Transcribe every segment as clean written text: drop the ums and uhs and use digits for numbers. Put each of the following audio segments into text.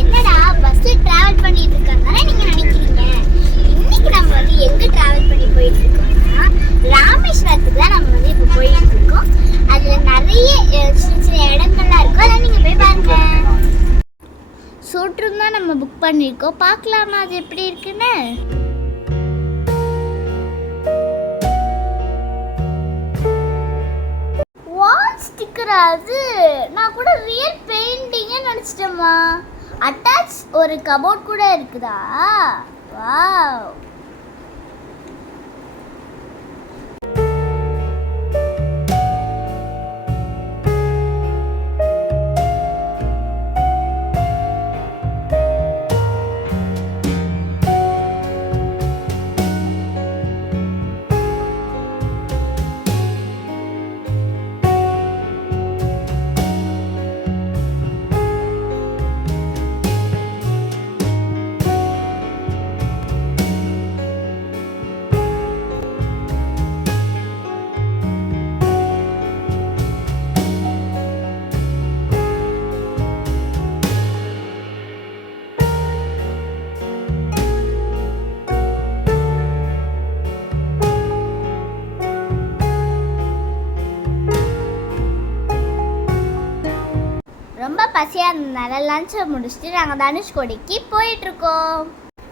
என்னடா பஸ்ல டிராவல் பண்ணிட்டு இருக்காங்க நீங்க நினைக்கிறீங்க? இன்னைக்கு நம்ம வந்து எங்க டிராவல் பண்ணி போயிட்டு இருக்கோம்னா ராமேஸ்வரத்துக்கு தான் நம்ம வந்து இப்போ போயிட்டு இருக்கோம். அதுல நிறைய சின்ன சின்ன இடங்கள்லாம் இருக்கும், அதெல்லாம் நீங்க போய் பாருங்க. சூட்ரூம் தான் நம்ம புக் பண்ணியிருக்கோம், பார்க்கலாமா அது எப்படி இருக்குன்னு. வால் ஸ்டிக்கர் அது நான் கூட ரியல் பெயிண்டிங்கே நினச்சிட்டேம்மா. அட்டாச் ஒரு கபோர்ட் கூட இருக்குதா? வாவ். ரொம்ப பசியாக இருந்ததுனால லஞ்சை முடிச்சுட்டு நாங்கள் தனுஷ்கோடிக்கு போயிட்டுருக்கோம்.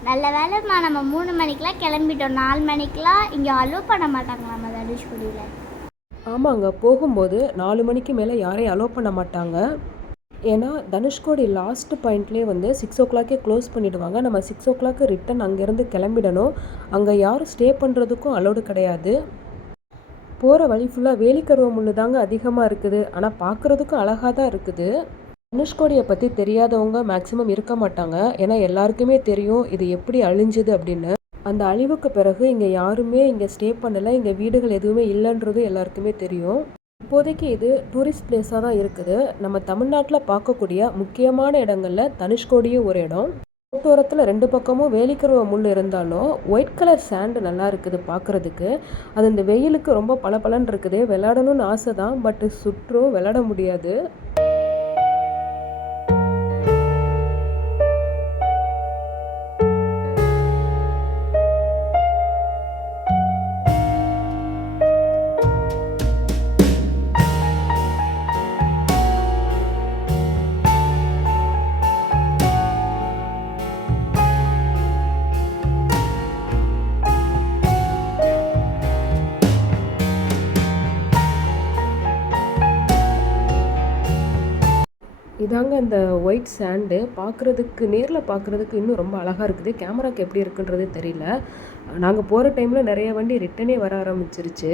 நல்ல வேலைம்மா, நம்ம 3 மணிக்கெலாம் கிளம்பிட்டோம். 4 மணிக்கெலாம் இங்கே அலோவ் பண்ண மாட்டாங்களா நம்ம தனுஷ்கோடியில்? ஆமாங்க, போகும்போது 4 மணிக்கு மேலே யாரையும் அலோவ் பண்ண மாட்டாங்க. ஏன்னா தனுஷ்கோடி லாஸ்ட் பாயிண்ட்லேயே வந்து 6 o'clock க்ளோஸ் பண்ணிவிடுவாங்க. நம்ம 6 o'clock ரிட்டன் அங்கேருந்து கிளம்பிடணும். அங்கே யாரும் ஸ்டே பண்ணுறதுக்கும் அலோடு கிடையாது. போகிற வழி ஃபுல்லாக வேலிக்கருவ முள்ளு தாங்க அதிகமாக இருக்குது. ஆனால் பார்க்குறதுக்கும் அழகாக தான் இருக்குது. தனுஷ்கோடியை பற்றி தெரியாதவங்க மேக்ஸிமம் இருக்க மாட்டாங்க. ஏன்னா எல்லாருக்குமே தெரியும் இது எப்படி அழிஞ்சுது அப்படின்னு. அந்த அழிவுக்கு பிறகு இங்கே யாருமே இங்கே ஸ்டே பண்ணலை, இங்கே வீடுகள் எதுவுமே இல்லைன்றது எல்லாருக்குமே தெரியும். இப்போதைக்கு இது டூரிஸ்ட் பிளேஸாக தான் இருக்குது. நம்ம தமிழ்நாட்டில் பார்க்கக்கூடிய முக்கியமான இடங்களில் தனுஷ்கோடியும் ஒரு இடம். ரோட்டோரத்தில் 2 பக்கமும் வேலிக்கருவ முள் இருந்தாலும் ஒயிட் கலர் சாண்டு நல்லா இருக்குது பார்க்குறதுக்கு. அது இந்த வெயிலுக்கு ரொம்ப பளபளன்னு இருக்குது. விளையாடணும்னு ஆசை தான், பட் சுற்றும் விளையாட முடியாது. இதாங்க அந்த ஒயிட் சாண்டு. பார்க்குறதுக்கு நேரில் பார்க்குறதுக்கு இன்னும் ரொம்ப அழகாக இருக்குது. கேமராக்கு எப்படி இருக்குன்றது தெரியல. நாங்கள் போகிற டைமில் நிறைய வண்டி ரிட்டனே வர ஆரம்பிச்சிருச்சு.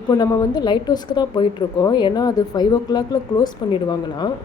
இப்போ நம்ம வந்து லைட் ஹவுஸ்க்கு தான் போயிட்டுருக்கோம். ஏன்னா அது 5 o'clock க்ளோஸ் பண்ணிவிடுவாங்களாம்.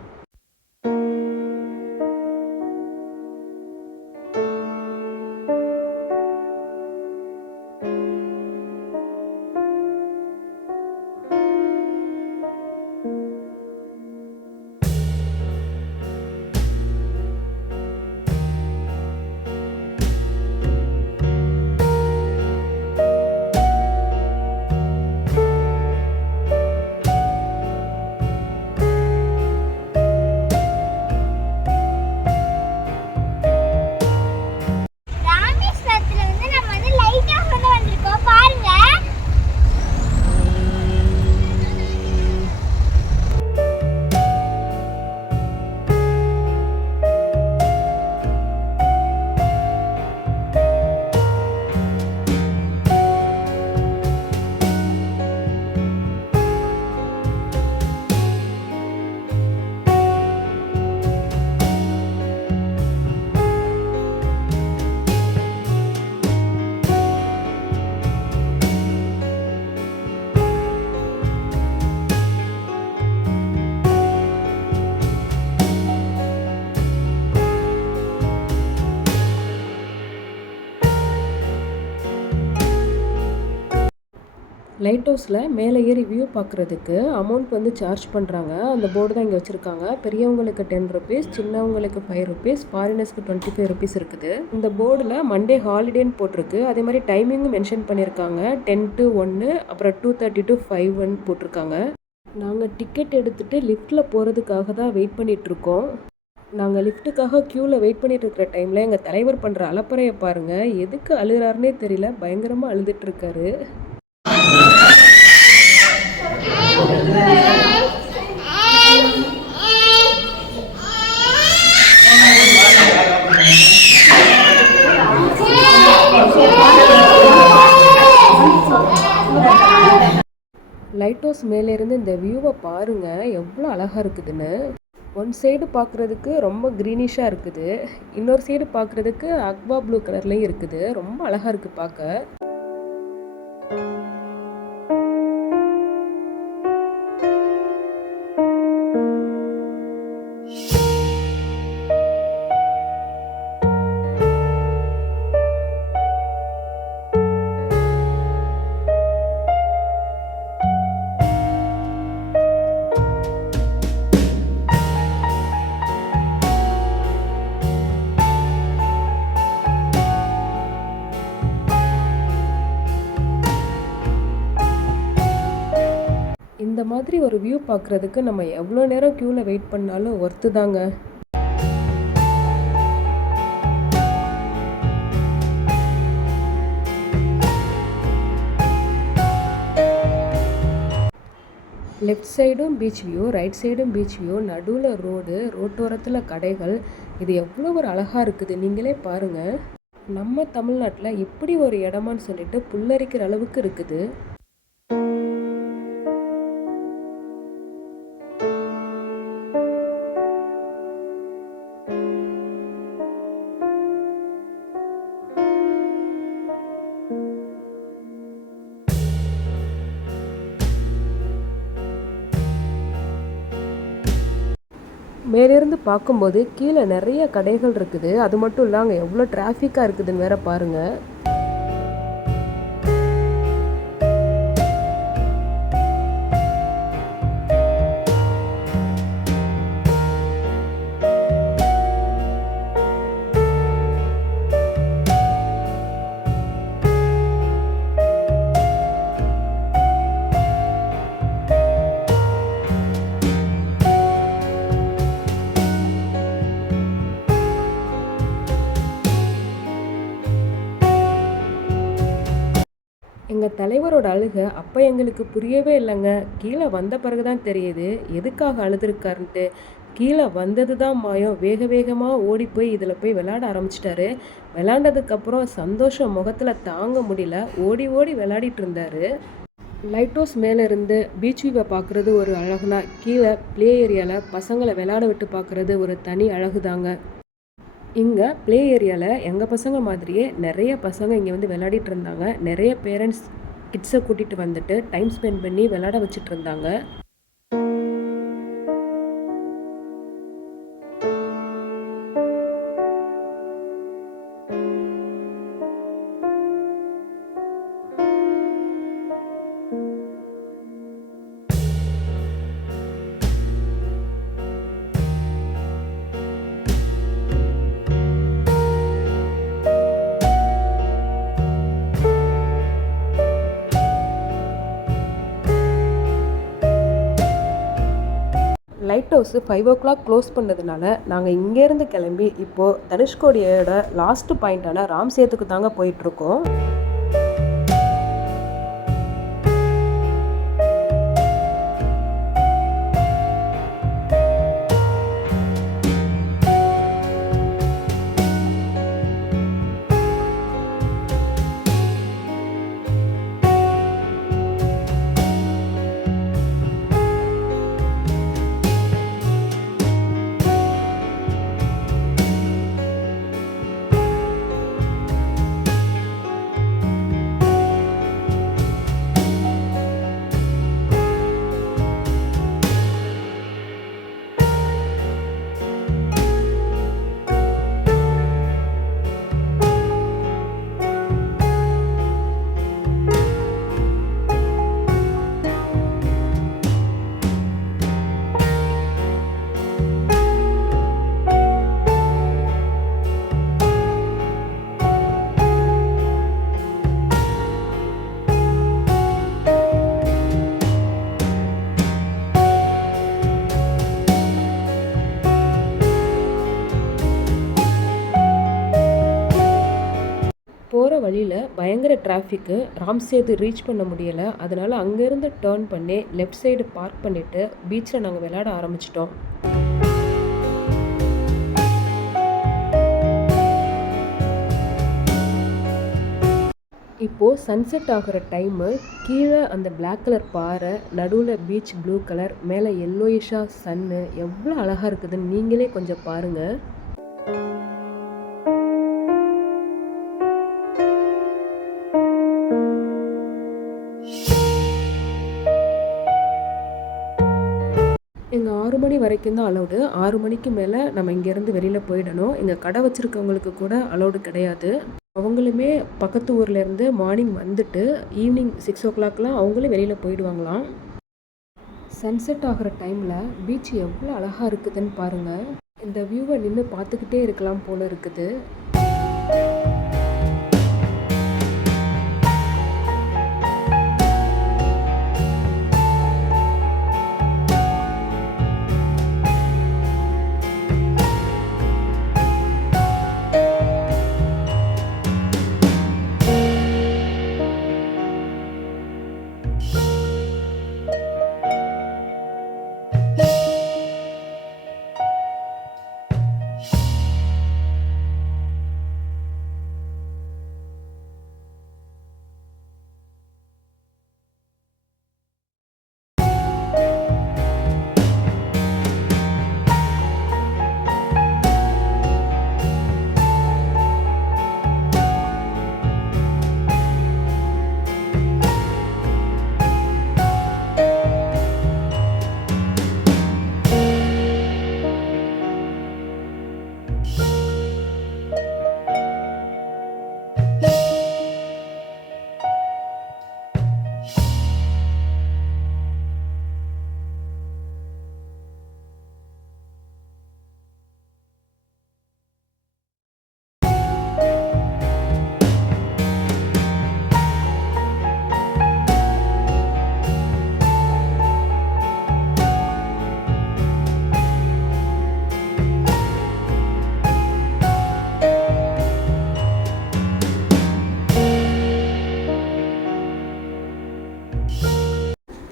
லைட் ஹவுஸில் மேலே ஏறி வியூ பார்க்குறதுக்கு அமௌண்ட் வந்து சார்ஜ் பண்ணுறாங்க. அந்த போர்டு தான் இங்கே வச்சுருக்காங்க. பெரியவங்களுக்கு 10 rupees, சின்னவங்களுக்கு 5 rupees, ஃபாரினர்ஸ்க்கு 25 rupees இருக்குது. இந்த போர்டில் மண்டே ஹாலிடேன்னு போட்டிருக்கு. அதே மாதிரி டைமிங்கும் மென்ஷன் பண்ணியிருக்காங்க. 10 to 1, அப்புறம் 2:30 to 5 போட்டிருக்காங்க. நாங்கள் டிக்கெட் எடுத்துகிட்டு லிஃப்ட்டில் போகிறதுக்காக தான் வெயிட் பண்ணிகிட்ருக்கோம். நாங்கள் லிஃப்ட்டுக்காக க்யூவில் வெயிட் பண்ணிட்டு இருக்கிற டைமில் எங்கள் தலைவர் பண்ணுற அலப்பறையை பாருங்கள். எதுக்கு அழுகிறாருனே தெரியல, பயங்கரமாக அழுதுட்டு இருக்காரு. லைட் ஹவுஸ் மேலேருந்து இந்த வியூவை பாருங்கள், எவ்வளோ அழகாக இருக்குதுன்னு. ஒன் சைடு பார்க்குறதுக்கு ரொம்ப க்ரீனிஷாக இருக்குது, இன்னொரு சைடு பார்க்குறதுக்கு அக்வா ப்ளூ கலர்லேயும் இருக்குது. ரொம்ப அழகாக இருக்குது பார்க்க. இந்த மாதிரி ஒரு வியூ பார்க்குறதுக்கு நம்ம எவ்வளோ நேரம் க்யூவில் வெயிட் பண்ணாலும் ஒர்த்து தாங்க. லெஃப்ட் சைடும் பீச் வியூ, ரைட் சைடும் பீச் வியூ, நடுவில் ரோட்டோரத்தில் கடைகள். இது எவ்வளோ ஒரு அழகாக இருக்குது, நீங்களே பாருங்கள். நம்ம தமிழ்நாட்டில் இப்படி ஒரு இடமான்னு சொல்லிட்டு புல்லரிக்கிற அளவுக்கு இருக்குது. மேலேருந்து பார்க்கும்போது கீழே நிறைய கடைகள் இருக்குது. அது மட்டும் இல்லை, அங்கே எவ்வளோ டிராஃபிக்காக இருக்குதுன்னு வேற பாருங்கள். எங்கள் தலைவரோட அழுகை அப்போ எங்களுக்கு புரியவே இல்லைங்க. கீழே வந்த பிறகு தான் தெரியுது எதுக்காக அழுதுருக்காருன்ட்டு. கீழே வந்தது தான் மாயம். வேக வேகமாக ஓடி போய் இதில் போய் விளையாட ஆரம்பிச்சிட்டாரு. விளையாண்டதுக்கப்புறம் சந்தோஷம் முகத்தில் தாங்க முடியல, ஓடி ஓடி விளையாடிட்டு இருந்தார். லைட் ஹவுஸ் மேலேருந்து பீச் வியூவை பார்க்குறது ஒரு அழகுனா, கீழே ப்ளே ஏரியாவில் பசங்களை விளையாட விட்டு பார்க்குறது ஒரு தனி அழகு தாங்க. இங்கே ப்ளே ஏரியாவில் எங்கள் பசங்க மாதிரியே நிறைய பசங்க இங்கே வந்து விளையாடிட்டு இருந்தாங்க. நிறைய பேரண்ட்ஸ் கிட்ஸை கூட்டிகிட்டு வந்துட்டு டைம் ஸ்பெண்ட் பண்ணி விளையாட வச்சுட்டு இருந்தாங்க. லைட் ஹவுஸு 5 o'clock க்ளோஸ் பண்ணதுனால நாங்கள் இங்கேருந்து கிளம்பி இப்போது தனுஷ்கோடியோட லாஸ்ட்டு பாயிண்டான ராம்சேத்துக்கு தாங்க போயிட்டுருக்கோம். போகிற வழியில் பயங்கர டிராஃபிக்கு, ராம் சேது ரீச் பண்ண முடியலை. அதனால் அங்கேருந்து டேர்ன் பண்ணி லெஃப்ட் சைடு பார்க் பண்ணிவிட்டு பீச்சில் நாங்கள் விளையாட ஆரம்பிச்சிட்டோம். இப்போது சன்செட் ஆகிற டைமு. கீழே அந்த பிளாக் கலர் பாறை, நடுவில் பீச் ப்ளூ கலர், மேலே எல்லோயிஷாக சன்னு எவ்வளோ அழகாக இருக்குதுன்னு நீங்களே கொஞ்சம் பாருங்கள். இங்கே 6 மணி வரைக்கும் தான் அலௌடு. 6 மணிக்கு மேலே நம்ம இங்கேருந்து வெளியில் போயிடணும். இங்கே கடை வச்சுருக்கவங்களுக்கு கூட அலௌடு கிடையாது. அவங்களுமே பக்கத்து ஊர்லேருந்து மார்னிங் வந்துட்டு ஈவினிங் 6 o'clockலாம் அவங்களும் வெளியில் போயிடுவாங்களாம். சன்செட் ஆகிற டைமில் பீச் எவ்வளோ அழகாக இருக்குதுன்னு பாருங்கள். இந்த வியூவை நின்று பார்த்துக்கிட்டே இருக்கலாம் போல் இருக்குது.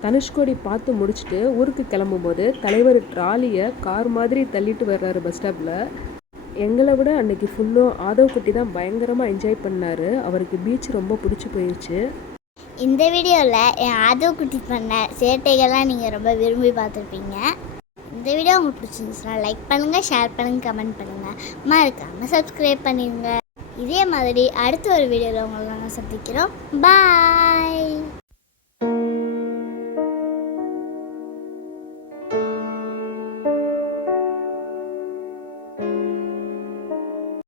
தனுஷ்கோடி பார்த்து முடிச்சுட்டு ஊருக்கு கிளம்பும்போது தலைவர் ட்ராலியை கார் மாதிரி தள்ளிட்டு வர்றாரு பஸ் ஸ்டாப்பில். எங்களை விட அன்னைக்கு ஃபுல்லும் ஆதவ் குட்டி தான் பயங்கரமாக என்ஜாய் பண்ணார். அவருக்கு பீச் ரொம்ப பிடிச்சி போயிடுச்சு. இந்த வீடியோவில் என் ஆதவ் குட்டி பண்ண சேட்டைகள்லாம் நீங்கள் ரொம்ப விரும்பி பார்த்துருப்பீங்க. இந்த வீடியோ உங்களுக்கு பிடிச்சிருந்துச்சுன்னா லைக் பண்ணுங்கள், ஷேர் பண்ணுங்கள், கமெண்ட் பண்ணுங்கள், மறக்காமல் சப்ஸ்கிரைப் பண்ணிடுங்க. இதே மாதிரி அடுத்த ஒரு வீடியோவில் உங்களை நாங்கள் சந்திக்கிறோம். பாய்.